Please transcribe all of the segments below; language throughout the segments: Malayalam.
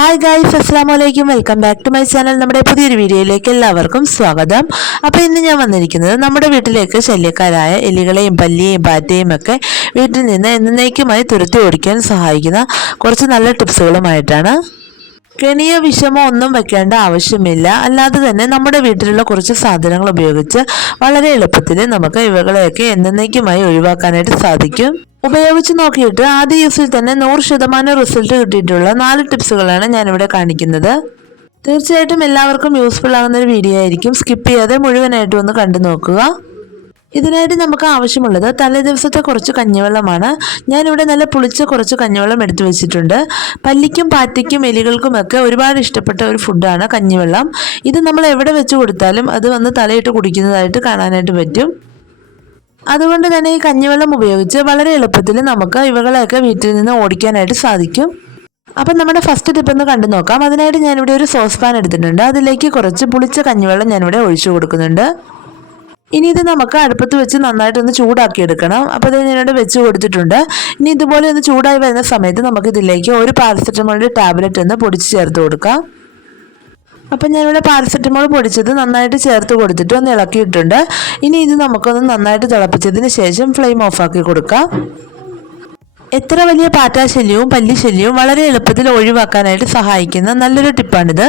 ഹായ് ഗായ്സ് അസ്സാം വലൈക്കും welcome back to my channel നമ്മുടെ പുതിയൊരു വീഡിയോയിലേക്ക് എല്ലാവർക്കും സ്വാഗതം. അപ്പോൾ ഇന്ന് ഞാൻ വന്നിരിക്കുന്നത് നമ്മുടെ വീട്ടിലേക്ക് ശല്യക്കാരായ എലികളെയും പല്ലിയെയും പാറ്റയും ഒക്കെ വീട്ടിൽ നിന്ന് എന്നേക്കുമായി തുരത്തി ഓടിക്കാൻ സഹായിക്കുന്ന കുറച്ച് നല്ല ടിപ്സുകളുമായിട്ടാണ്. കെണിയോ വിഷമോ ഒന്നും വെക്കേണ്ട ആവശ്യമില്ല. അല്ലാതെ തന്നെ നമ്മുടെ വീട്ടിലുള്ള കുറച്ച് സാധനങ്ങൾ ഉപയോഗിച്ച് വളരെ എളുപ്പത്തിൽ നമുക്ക് ഇവകളെയൊക്കെ എന്നേക്കുമായി ഒഴിവാക്കാനായിട്ട് സാധിക്കും. ഉപയോഗിച്ച് നോക്കിയിട്ട് ആദ്യ യൂസിൽ തന്നെ നൂറ് ശതമാനം റിസൾട്ട് കിട്ടിയിട്ടുള്ള നാല് ടിപ്സുകളാണ് ഞാനിവിടെ കാണിക്കുന്നത്. തീർച്ചയായിട്ടും എല്ലാവർക്കും യൂസ്ഫുൾ ആകുന്ന ഒരു വീഡിയോ ആയിരിക്കും. സ്കിപ്പ് ചെയ്യാതെ മുഴുവനായിട്ടും ഒന്ന് കണ്ടു നോക്കുക. ഇതിനായിട്ട് നമുക്ക് ആവശ്യമുള്ളത് തലേ ദിവസത്തെ കുറച്ച് കഞ്ഞിവെള്ളമാണ്. ഞാനിവിടെ നല്ല പുളിച്ച കുറച്ച് കഞ്ഞിവെള്ളം എടുത്തു വെച്ചിട്ടുണ്ട്. പല്ലിക്കും പാറ്റയ്ക്കും എലികൾക്കുമൊക്കെ ഒരുപാട് ഇഷ്ടപ്പെട്ട ഒരു ഫുഡാണ് കഞ്ഞിവെള്ളം. ഇത് നമ്മൾ എവിടെ വെച്ച് കൊടുത്താലും അത് വന്ന് തലയിട്ട് കുടിക്കുന്നതായിട്ട് കാണാനായിട്ട് പറ്റും. അതുകൊണ്ട് തന്നെ ഈ കഞ്ഞിവെള്ളം ഉപയോഗിച്ച് വളരെ എളുപ്പത്തിൽ നമുക്ക് ഇവകളെയൊക്കെ വീട്ടിൽ നിന്ന് ഓടിക്കാനായിട്ട് സാധിക്കും. അപ്പം നമ്മുടെ ഫസ്റ്റ് ടിപ്പ് ഒന്ന് കണ്ടു നോക്കാം. അതിനായിട്ട് ഞാനിവിടെ ഒരു സോസ് പാൻ എടുത്തിട്ടുണ്ട്. അതിലേക്ക് കുറച്ച് പുളിച്ച കഞ്ഞിവെള്ളം ഞാനിവിടെ ഒഴിച്ചു കൊടുക്കുന്നുണ്ട്. ഇനി ഇത് നമുക്ക് അടുപ്പത്ത് വെച്ച് നന്നായിട്ടൊന്ന് ചൂടാക്കി എടുക്കണം അപ്പോൾ ഇത് ഞാനിവിടെ വെച്ച് കൊടുത്തിട്ടുണ്ട്. ഇനി ഇതുപോലെ ഒന്ന് ചൂടായി വരുന്ന സമയത്ത് നമുക്ക് ഇതിലേക്ക് ഒരു പാരസെറ്റമോളിന്റെ ടാബ്ലറ്റ് ഒന്ന് പൊടിച്ച് ചേർത്ത് കൊടുക്കാം. അപ്പം ഞാനിവിടെ പാരസെറ്റമോൾ പൊടിച്ചത് നന്നായിട്ട് ചേർത്ത് കൊടുത്തിട്ട് ഒന്ന് ഇളക്കിയിട്ടുണ്ട്. ഇനി ഇത് നമുക്കൊന്ന് നന്നായിട്ട് തിളപ്പിച്ചതിന് ശേഷം ഫ്ലെയിം ഓഫാക്കി കൊടുക്കാം. എത്ര വലിയ പാറ്റാശല്യവും പല്ലിശല്യവും വളരെ എളുപ്പത്തിൽ ഒഴിവാക്കാനായിട്ട് സഹായിക്കുന്ന നല്ലൊരു ടിപ്പാണിത്.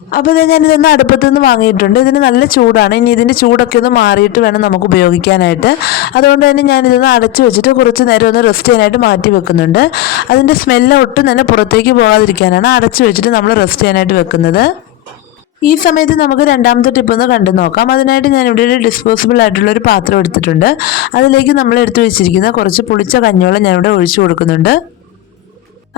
അപ്പോൾ ഇത് ഞാനിതൊന്ന് അടുപ്പത്തു നിന്ന് വാങ്ങിയിട്ടുണ്ട്. ഇതിന് നല്ല ചൂടാണ്. ഇനി ഇതിന്റെ ചൂടൊക്കെ ഒന്ന് മാറിയിട്ട് വേണം നമുക്ക് ഉപയോഗിക്കാനായിട്ട്. അതുകൊണ്ട് തന്നെ ഞാനിതൊന്ന് അടച്ചു വെച്ചിട്ട് കുറച്ച് നേരം ഒന്ന് റെസ്റ്റ് ചെയ്യാനായിട്ട് മാറ്റി വെക്കുന്നുണ്ട്. അതിന്റെ സ്മെല്ല് ഒട്ടും തന്നെ പുറത്തേക്ക് പോകാതിരിക്കാനാണ് അടച്ചു വെച്ചിട്ട് നമ്മൾ റെസ്റ്റ് ചെയ്യാനായിട്ട് വെക്കുന്നത്. ഈ സമയത്ത് നമുക്ക് രണ്ടാമത്തെ ടിപ്പ് ഒന്ന് കണ്ടു നോക്കാം. അതിനായിട്ട് ഞാൻ ഇവിടെ ഒരു ഡിസ്പോസിബിൾ ആയിട്ടുള്ള ഒരു പാത്രം എടുത്തിട്ടുണ്ട്. അതിലേക്ക് നമ്മൾ എടുത്തു വെച്ചിരിക്കുന്ന കുറച്ച് പുളിച്ച കഞ്ഞിവെള്ളം ഞാനിവിടെ ഒഴിച്ചു കൊടുക്കുന്നുണ്ട്.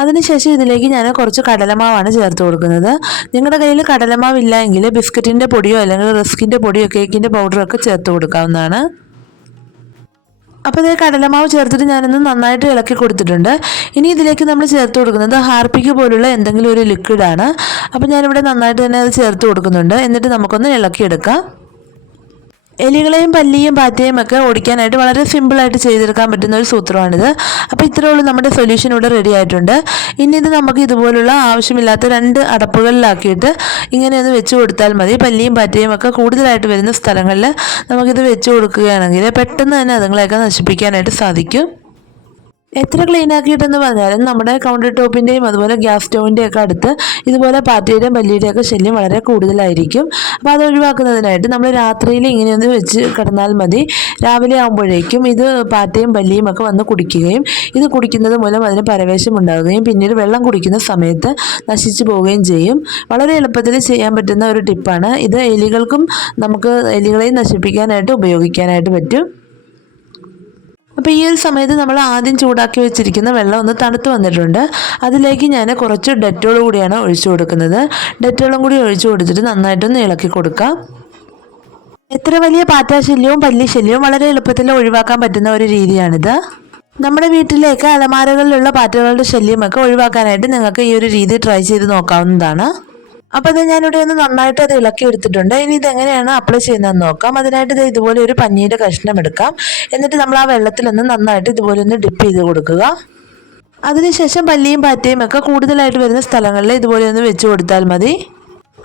അതിനുശേഷം ഇതിലേക്ക് ഞാൻ കുറച്ച് കടലമാവാണ് ചേർത്ത് കൊടുക്കുന്നത്. നിങ്ങളുടെ കയ്യിൽ കടലമാവ് ഇല്ലെങ്കിൽ ബിസ്ക്കറ്റിന്റെ പൊടിയോ അല്ലെങ്കിൽ റിസ്കിന്റെ പൊടിയോ കേക്കിന്റെ പൗഡറോ ഒക്കെ ചേർത്ത് കൊടുക്കാവുന്നതാണ്. അപ്പോൾ ഇതേ കടലമാവ് ചേർത്തിട്ട് ഞാനൊന്ന് നന്നായിട്ട് ഇളക്കി കൊടുത്തിട്ടുണ്ട്. ഇനി ഇതിലേക്ക് നമ്മൾ ചേർത്ത് കൊടുക്കുന്നത് ഹാർപ്പിക്ക് പോലുള്ള എന്തെങ്കിലും ഒരു ലിക്വിഡാണ് അപ്പോൾ ഞാനിവിടെ നന്നായിട്ട് തന്നെ അത് ചേർത്ത് കൊടുക്കുന്നുണ്ട്. എന്നിട്ട് നമുക്കൊന്ന് ഇളക്കിയെടുക്കാം. എലികളെയും പല്ലിയും പാറ്റയും ഒക്കെ ഓടിക്കാനായിട്ട് വളരെ സിമ്പിളായിട്ട് ചെയ്തെടുക്കാൻ പറ്റുന്ന ഒരു സൂത്രമാണിത്. അപ്പോൾ ഇത്രയേ ഉള്ളൂ നമ്മുടെ സൊല്യൂഷൻ ഇവിടെ റെഡി ആയിട്ടുണ്ട്. ഇനി ഇത് നമുക്ക് ഇതുപോലുള്ള ആവശ്യമില്ലാത്ത രണ്ട് അടപ്പുകളിലാക്കിയിട്ട് ഇങ്ങനെ ഒന്ന് വെച്ച് കൊടുത്താൽ മതി. പല്ലിയും പാറ്റയും ഒക്കെ കൂടുതലായിട്ട് വരുന്ന സ്ഥലങ്ങളിൽ നമുക്കിത് വെച്ച് കൊടുക്കുകയാണെങ്കിൽ പെട്ടെന്ന് തന്നെ അതുങ്ങളെയൊക്കെ നശിപ്പിക്കാനായിട്ട് സാധിക്കും. എത്ര ക്ലീൻ ആക്കിയിട്ടെന്ന് പറഞ്ഞാലും നമ്മുടെ കൗണ്ടർ ടോപ്പിന്റെയും അതുപോലെ ഗ്യാസ് സ്റ്റൗവിന്റെയും ഒക്കെ അടുത്ത് ഇതുപോലെ പാറ്റയുടെയും പല്ലിയുടെയും ശല്യം വളരെ കൂടുതലായിരിക്കും. അപ്പോൾ അത് ഒഴിവാക്കുന്നതിനായിട്ട് നമ്മൾ രാത്രിയിൽ ഇങ്ങനെയൊന്ന് വെച്ച് കിടന്നാൽ മതി. രാവിലെ ആകുമ്പോഴേക്കും ഇത് പാറ്റയും പല്ലിയും ഒക്കെ വന്ന് കുടിക്കുകയും ഇത് കുടിക്കുന്നത് മൂലം അതിന് പരവേശം ഉണ്ടാകുകയും പിന്നീട് വെള്ളം കുടിക്കുന്ന സമയത്ത് നശിച്ചു പോവുകയും ചെയ്യും. വളരെ എളുപ്പത്തിൽ ചെയ്യാൻ പറ്റുന്ന ഒരു ടിപ്പാണ്. ഇത് എലികൾക്കും നമുക്ക് എലികളെയും നശിപ്പിക്കാനായിട്ട് ഉപയോഗിക്കാനായിട്ട് പറ്റും. അപ്പോൾ ഈ ഒരു സമയത്ത് നമ്മൾ ആദ്യം ചൂടാക്കി വെച്ചിരിക്കുന്ന വെള്ളം ഒന്ന് തണുത്ത് വന്നിട്ടുണ്ട്. അതിലേക്ക് ഞാൻ കുറച്ച് ഡെറ്റോൾ കൂടിയാണ് ഒഴിച്ചു കൊടുക്കുന്നത്. ഡെറ്റോളും കൂടി ഒഴിച്ചു കൊടുത്തിട്ട് നന്നായിട്ടൊന്ന് ഇളക്കി കൊടുക്കാം. എത്ര വലിയ പാറ്റാശല്യവും പല്ലിശല്യവും വളരെ എളുപ്പത്തിൽ ഒഴിവാക്കാൻ പറ്റുന്ന ഒരു രീതിയാണിത്. നമ്മുടെ വീട്ടിലേക്ക് അലമാരകളിലുള്ള പാറ്റകളുടെ ശല്യമൊക്കെ ഒഴിവാക്കാനായിട്ട് നിങ്ങൾക്ക് ഈ ഒരു രീതി ട്രൈ ചെയ്ത് നോക്കാവുന്നതാണ്. അപ്പോൾ ഇത് ഞാനിവിടെ ഒന്ന് നന്നായിട്ട് അത് ഇളക്കി എടുത്തിട്ടുണ്ട്. ഇനി ഇതെങ്ങനെയാണ് അപ്ലൈ ചെയ്യുന്നതെന്ന് നോക്കാം. അതിനായിട്ട് ഇത് ഇതുപോലെ ഒരു പഞ്ഞിയുടെ കഷ്ണം എടുക്കാം. എന്നിട്ട് നമ്മൾ ആ വെള്ളത്തിലൊന്ന് നന്നായിട്ട് ഇതുപോലെ ഒന്ന് ഡിപ്പ് ചെയ്ത് കൊടുക്കുക. അതിനുശേഷം പല്ലിയും പാറ്റയും ഒക്കെ കൂടുതലായിട്ട് വരുന്ന സ്ഥലങ്ങളിൽ ഇതുപോലെ ഒന്ന് വെച്ച് കൊടുത്താൽ മതി.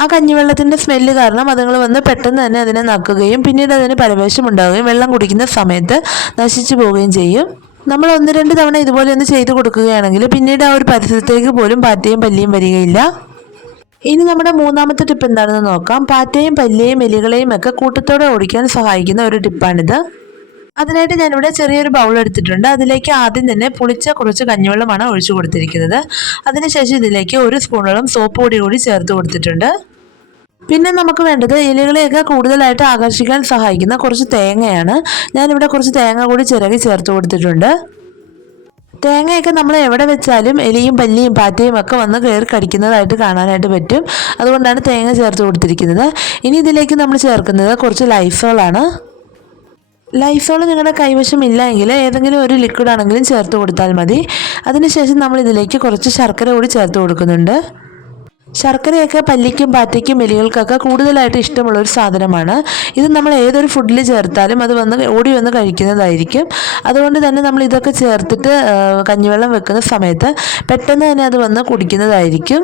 ആ കഞ്ഞിവെള്ളത്തിന്റെ സ്മെല്ല് കാരണം അതുങ്ങൾ വന്ന് പെട്ടെന്ന് തന്നെ അതിനെ നക്കുകയും പിന്നീട് അതിന് പരവേശം ഉണ്ടാവുകയും വെള്ളം കുടിക്കുന്ന സമയത്ത് നശിച്ചു പോവുകയും ചെയ്യും. നമ്മൾ ഒന്ന് രണ്ട് തവണ ഇതുപോലെ ഒന്ന് ചെയ്തു കൊടുക്കുകയാണെങ്കിൽ പിന്നീട് ആ ഒരു പരിസരത്തേക്ക് പോലും പാറ്റയും പല്ലിയും വരികയില്ല. ഇനി നമ്മുടെ മൂന്നാമത്തെ ടിപ്പ് എന്താണെന്ന് നോക്കാം. പാറ്റയും പല്ലിയും എലികളെയും ഒക്കെ കൂട്ടത്തോടെ ഓടിക്കാൻ സഹായിക്കുന്ന ഒരു ടിപ്പാണിത്. അതിനായിട്ട് ഞാനിവിടെ ചെറിയൊരു ബൗൾ എടുത്തിട്ടുണ്ട്. അതിലേക്ക് ആദ്യം തന്നെ പുളിച്ച കുറച്ച് കഞ്ഞിവെള്ളമാണ് ഒഴിച്ചു കൊടുത്തിരിക്കുന്നത്. അതിനുശേഷം ഇതിലേക്ക് ഒരു സ്പൂണോളം സോപ്പ് പൊടി കൂടി ചേർത്ത് കൊടുത്തിട്ടുണ്ട്. പിന്നെ നമുക്ക് വേണ്ടത് എലികളെയൊക്കെ കൂടുതലായിട്ട് ആകർഷിക്കാൻ സഹായിക്കുന്ന കുറച്ച് തേങ്ങയാണ്. ഞാനിവിടെ കുറച്ച് തേങ്ങ കൂടി ചിരകി ചേർത്ത് കൊടുത്തിട്ടുണ്ട്. തേങ്ങയൊക്കെ നമ്മൾ എവിടെ വെച്ചാലും എലിയും പല്ലിയും പാറ്റയും ഒക്കെ വന്ന് കയറി കടിക്കുന്നതായിട്ട് കാണാനായിട്ട് പറ്റും. അതുകൊണ്ടാണ് തേങ്ങ ചേർത്ത് കൊടുത്തിരിക്കുന്നത്. ഇനി ഇതിലേക്ക് നമ്മൾ ചേർക്കുന്നത് കുറച്ച് ലൈഫോളാണ് ലൈസോൾ നിങ്ങളുടെ കൈവശം ഇല്ലെങ്കിൽ ഏതെങ്കിലും ഒരു ലിക്വിഡ് ആണെങ്കിലും ചേർത്ത് കൊടുത്താൽ മതി. അതിനുശേഷം നമ്മൾ ഇതിലേക്ക് കുറച്ച് ശർക്കര കൂടി ചേർത്ത് കൊടുക്കുന്നുണ്ട്. ശർക്കരയൊക്കെ പല്ലിക്കും പാറ്റയ്ക്കും എലികൾക്കൊക്കെ കൂടുതലായിട്ട് ഇഷ്ടമുള്ള ഒരു സാധനമാണ്. ഇത് നമ്മൾ ഏതൊരു ഫുഡിൽ ചേർത്താലും അത് വന്ന് ഓടി വന്ന് കഴിക്കുന്നതായിരിക്കും. അതുകൊണ്ട് തന്നെ നമ്മൾ ഇതൊക്കെ ചേർത്തിട്ട് കഞ്ഞിവെള്ളം വെക്കുന്ന സമയത്ത് പെട്ടെന്ന് തന്നെ അത് വന്ന് കുടിക്കുന്നതായിരിക്കും.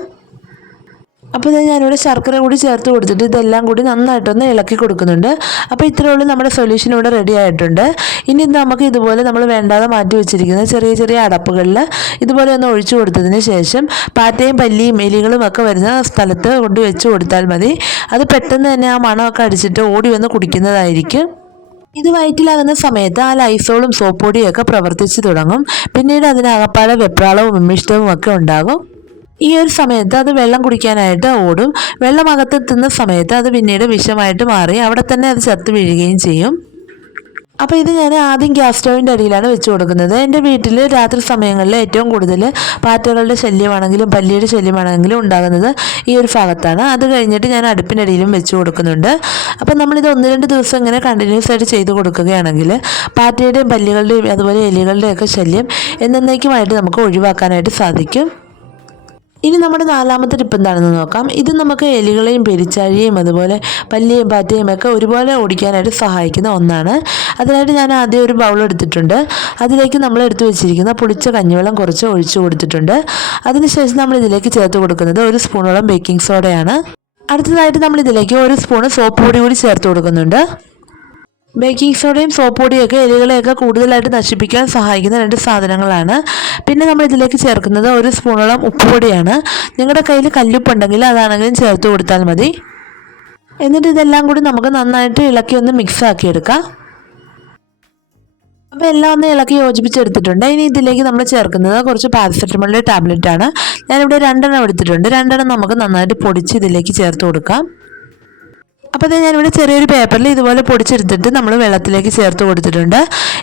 അപ്പോൾ ഇത് ഞാനിവിടെ ശർക്കര കൂടി ചേർത്ത് കൊടുത്തിട്ട് ഇതെല്ലാം കൂടി നന്നായിട്ടൊന്ന് ഇളക്കി കൊടുക്കുന്നുണ്ട്. അപ്പോൾ ഇത്രയേ ഉള്ളൂ നമ്മുടെ സൊല്യൂഷൻ ഇവിടെ റെഡി ആയിട്ടുണ്ട്. ഇനി നമുക്ക് ഇതുപോലെ നമ്മൾ വേണ്ടാതെ മാറ്റി വെച്ചിരിക്കുന്ന ചെറിയ ചെറിയ അടപ്പുകളിൽ ഇതുപോലെ ഒന്ന് ഒഴിച്ചു കൊടുത്തതിന് ശേഷം പാറ്റയും പല്ലിയും എലികളും ഒക്കെ വരുന്ന സ്ഥലത്ത് കൊണ്ട് വെച്ച് കൊടുത്താൽ മതി. അത് പെട്ടെന്ന് തന്നെ ആ മണമൊക്കെ അടിച്ചിട്ട് ഓടി വന്ന് കുടിക്കുന്നതായിരിക്കും. ഇത് വയറ്റിലാകുന്ന സമയത്ത് ആ ലൈസോളും സോപ്പ് പൊടിയും ഒക്കെ പ്രവർത്തിച്ചു തുടങ്ങും. പിന്നീട് അതിനകപ്പാടെ വെപ്രാളവും വിമിഷ്ടവും ഒക്കെ ഉണ്ടാകും. ഈ ഒരു സമയത്ത് അത് വെള്ളം കുടിക്കാനായിട്ട് ഓടും. വെള്ളം അകത്തെത്തുന്ന സമയത്ത് അത് പിന്നീട് വിഷമായിട്ട് മാറി. അവിടെ തന്നെ അത് ചത്ത് വീഴുകയും ചെയ്യും. അപ്പോൾ ഇത് ഞാൻ ആദ്യം ഗ്യാസ് സ്റ്റൗവിന്റെ അടിയിലാണ് വെച്ച് കൊടുക്കുന്നത്. എന്റെ വീട്ടിൽ രാത്രി സമയങ്ങളിൽ ഏറ്റവും കൂടുതൽ പാറ്റകളുടെ ശല്യമാണെങ്കിലും പല്ലിയുടെ ശല്യമാണെങ്കിലും ഉണ്ടാകുന്നത് ഈ ഒരു ഭാഗത്താണ്. അത് കഴിഞ്ഞിട്ട് ഞാൻ അടുപ്പിനടിയിലും വെച്ച് കൊടുക്കുന്നുണ്ട്. അപ്പോൾ നമ്മളിത് ഒന്ന് രണ്ട് ദിവസം ഇങ്ങനെ കണ്ടിന്യൂസ് ആയിട്ട് ചെയ്ത് കൊടുക്കുകയാണെങ്കിൽ പാറ്റയുടെയും പല്ലികളുടെയും അതുപോലെ എലികളുടെയൊക്കെ ശല്യം എന്നേക്കുമായിട്ട് നമുക്ക് ഒഴിവാക്കാനായിട്ട് സാധിക്കും. ഇനി നമ്മുടെ നാലാമത്തെ ടിപ്പ് എന്താണെന്ന് നോക്കാം. ഇത് നമുക്ക് എലികളെയും പെരിച്ചാഴിയെയും അതുപോലെ പല്ലിയും പാറ്റയും ഒക്കെ ഒരുപോലെ ഓടിക്കാനായിട്ട് സഹായിക്കുന്ന ഒന്നാണ്. അതിനായിട്ട് ഞാൻ ആദ്യം ഒരു ബൗൾ എടുത്തിട്ടുണ്ട്. അതിലേക്ക് നമ്മൾ എടുത്തു വെച്ചിരിക്കുന്ന പുളിച്ച കഞ്ഞിവെള്ളം കുറച്ച് ഒഴിച്ചു കൊടുത്തിട്ടുണ്ട്. അതിനുശേഷം നമ്മൾ ഇതിലേക്ക് ചേർത്ത് കൊടുക്കുന്നത് ഒരു സ്പൂണോളം ബേക്കിംഗ് സോഡയാണ് അടുത്തതായിട്ട് നമ്മൾ ഇതിലേക്ക് ഒരു സ്പൂണ് സോപ്പ് പൊടി കൂടി ചേർത്ത് കൊടുക്കുന്നുണ്ട്. ബേക്കിംഗ് സോഡയും സോപ്പ് പൊടിയൊക്കെ എലികളെയൊക്കെ കൂടുതലായിട്ട് നശിപ്പിക്കാൻ സഹായിക്കുന്ന രണ്ട് സാധനങ്ങളാണ്. പിന്നെ നമ്മൾ ഇതിലേക്ക് ചേർക്കുന്നത് ഒരു സ്പൂണോളം ഉപ്പുപൊടിയാണ് നിങ്ങളുടെ കയ്യിൽ കല്ലുപ്പുണ്ടെങ്കിൽ അതാണെങ്കിലും ചേർത്ത് കൊടുത്താൽ മതി. എന്നിട്ട് ഇതെല്ലാം കൂടി നമുക്ക് നന്നായിട്ട് ഇളക്കി ഒന്ന് മിക്സ് ആക്കിയെടുക്കാം. അപ്പോൾ എല്ലാം ഒന്ന് ഇളക്കി യോജിപ്പിച്ചെടുത്തിട്ടുണ്ട്. ഇനി ഇതിലേക്ക് നമ്മൾ ചേർക്കുന്നത് കുറച്ച് പാരസെറ്റമോളിന്റെ ടാബ്ലറ്റ് ആണ് ഞാനിവിടെ രണ്ടെണ്ണം എടുത്തിട്ടുണ്ട്. രണ്ടെണ്ണം നമുക്ക് നന്നായിട്ട് പൊടിച്ച് ഇതിലേക്ക് ചേർത്ത് കൊടുക്കാം. അപ്പോൾ ഇത് ഞാനിവിടെ ചെറിയൊരു പേപ്പറിൽ ഇതുപോലെ പൊടിച്ചെടുത്തിട്ട് നമ്മൾ വെള്ളത്തിലേക്ക് ചേർത്ത് കൊടുത്തിട്ടുണ്ട്.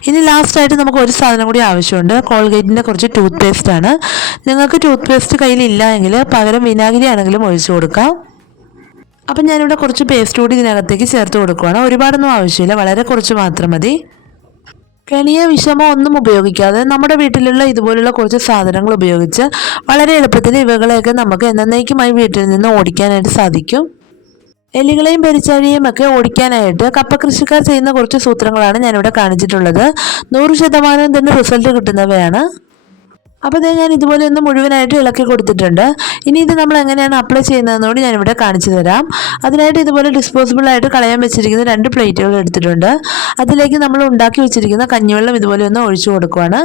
ഇനി ലാസ്റ്റായിട്ട് നമുക്ക് ഒരു സാധനം കൂടി ആവശ്യമുണ്ട്. കോൾഗേറ്റിന്റെ കുറച്ച് ടൂത്ത് പേസ്റ്റ് ആണ്. നിങ്ങൾക്ക് ടൂത്ത് പേസ്റ്റ് കയ്യിലില്ല എങ്കിൽ പകരം വിനാഗിരി ആണെങ്കിലും ഒഴിച്ചു കൊടുക്കാം. അപ്പം ഞാനിവിടെ കുറച്ച് പേസ്റ്റ് കൂടി ഇതിനകത്തേക്ക് ചേർത്ത് കൊടുക്കുകയാണ് ഒരുപാടൊന്നും ആവശ്യമില്ല. വളരെ കുറച്ച് മാത്രം മതി. കെണിയ വിഷമോ ഒന്നും ഉപയോഗിക്കാതെ നമ്മുടെ വീട്ടിലുള്ള ഇതുപോലുള്ള കുറച്ച് സാധനങ്ങൾ ഉപയോഗിച്ച് വളരെ എളുപ്പത്തിൽ ഇവകളെയൊക്കെ നമുക്ക് എന്നേക്കുമായി വീട്ടിൽ നിന്ന് ഓടിക്കാനായിട്ട് സാധിക്കും. എലികളെയും പെരിച്ചാഴിയെയും ഒക്കെ ഓടിക്കാനായിട്ട് കപ്പ കൃഷിക്കാർ ചെയ്യുന്ന കുറച്ച് സൂത്രങ്ങളാണ് ഞാനിവിടെ കാണിച്ചിട്ടുള്ളത്. നൂറ് ശതമാനം തന്നെ റിസൾട്ട് കിട്ടുന്നവയാണ്. അപ്പോൾ ഇത് ഞാൻ ഇതുപോലെ ഒന്ന് മുഴുവനായിട്ട് ഇളക്കി കൊടുത്തിട്ടുണ്ട്. ഇനി ഇത് നമ്മൾ എങ്ങനെയാണ് അപ്ലൈ ചെയ്യുന്നതെന്നോട് ഞാനിവിടെ കാണിച്ചു തരാം. അതിനായിട്ട് ഇതുപോലെ ഡിസ്പോസിബിൾ ആയിട്ട് കളയാൻ വെച്ചിരിക്കുന്ന രണ്ട് പ്ലേറ്റുകൾ എടുത്തിട്ടുണ്ട്. അതിലേക്ക് നമ്മൾ ഉണ്ടാക്കി വെച്ചിരിക്കുന്ന കഞ്ഞിവെള്ളം ഇതുപോലെ ഒന്ന് ഒഴിച്ചു കൊടുക്കുവാണ്.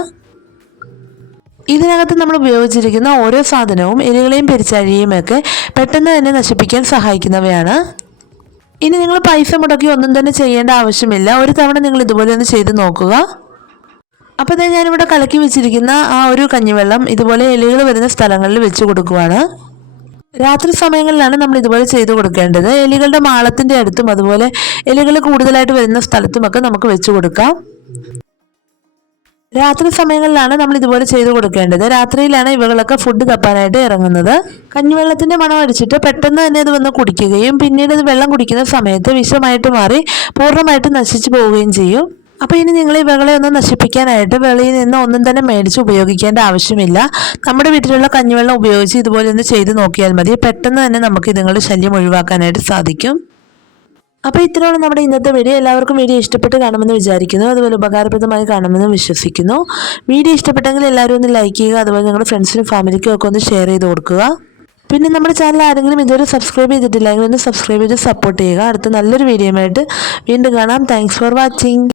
ഇതിനകത്ത് നമ്മൾ ഉപയോഗിച്ചിരിക്കുന്ന ഓരോ സാധനവും എലികളെയും പെരിച്ചാഴിയെയും ഒക്കെ പെട്ടെന്ന് തന്നെ നശിപ്പിക്കാൻ സഹായിക്കുന്നവയാണ്. ഇനി നിങ്ങൾ പൈസ മുടക്കി ഒന്നും തന്നെ ചെയ്യേണ്ട ആവശ്യമില്ല. ഒരു തവണ നിങ്ങൾ ഇതുപോലെ ഒന്ന് ചെയ്ത് നോക്കുക. അപ്പോൾ തന്നെ ഞാനിവിടെ കലക്കി വെച്ചിരിക്കുന്ന ആ ഒരു കഞ്ഞിവെള്ളം ഇതുപോലെ എലികൾ വരുന്ന സ്ഥലങ്ങളിൽ വെച്ച് കൊടുക്കുവാണ്. രാത്രി സമയങ്ങളിലാണ് നമ്മൾ ഇതുപോലെ ചെയ്തു കൊടുക്കേണ്ടത്. എലികളുടെ മാളത്തിന്റെ അടുത്തും അതുപോലെ എലികൾ കൂടുതലായിട്ട് വരുന്ന സ്ഥലത്തുമൊക്കെ നമുക്ക് വെച്ച് കൊടുക്കാം. രാത്രി സമയങ്ങളിലാണ് നമ്മൾ ഇതുപോലെ ചെയ്തു കൊടുക്കേണ്ടത്. രാത്രിയിലാണ് ഇവകളൊക്കെ ഫുഡ് തപ്പാനായിട്ട് ഇറങ്ങുന്നത്. കഞ്ഞിവെള്ളത്തിന്റെ മണം അടിച്ചിട്ട് പെട്ടെന്ന് തന്നെ അത് വന്ന് കുടിക്കുകയും പിന്നീട് ഇത് വെള്ളം കുടിക്കുന്ന സമയത്ത് വിഷമായിട്ട് മാറി പൂർണമായിട്ട് നശിച്ചു പോവുകയും ചെയ്യും. അപ്പോൾ ഇനി നിങ്ങൾ ഇവകളെ ഒന്ന് നശിപ്പിക്കാനായിട്ട് വെളിയിൽ നിന്ന് ഒന്നും തന്നെ മേടിച്ച് ഉപയോഗിക്കേണ്ട ആവശ്യമില്ല. നമ്മുടെ വീട്ടിലുള്ള കഞ്ഞിവെള്ളം ഉപയോഗിച്ച് ഇതുപോലെ ഒന്ന് ചെയ്ത് നോക്കിയാൽ മതി. പെട്ടെന്ന് തന്നെ നമുക്ക് ഇതുങ്ങളുടെ ശല്യം ഒഴിവാക്കാനായിട്ട് സാധിക്കും. അപ്പോൾ ഇത്രയാണ് നമ്മുടെ ഇന്നത്തെ വീഡിയോ എല്ലാവർക്കും വീഡിയോ ഇഷ്ടപ്പെട്ട് കാണുമെന്ന് വിചാരിക്കുന്നു. അതുപോലെ ഉപകാരപ്രദമായി കാണുമെന്ന് വിശ്വസിക്കുന്നു. വീഡിയോ ഇഷ്ടപ്പെട്ടെങ്കിൽ എല്ലാവരും ഒന്ന് ലൈക്ക് ചെയ്യുക. അതുപോലെ നിങ്ങളുടെ ഫ്രണ്ട്സിനും ഫാമിലിക്കും ഒക്കെ ഒന്ന് ഷെയർ ചെയ്ത് കൊടുക്കുക. പിന്നെ നമ്മുടെ ചാനൽ ആരെങ്കിലും ഇതുവരെ സബ്സ്ക്രൈബ് ചെയ്തിട്ടില്ലെങ്കിൽ ഒന്ന് സബ്സ്ക്രൈബ് ചെയ്ത് സപ്പോർട്ട് ചെയ്യുക. അടുത്ത നല്ലൊരു വീഡിയോ ആയിട്ട് വീണ്ടും കാണാം. Thanks for watching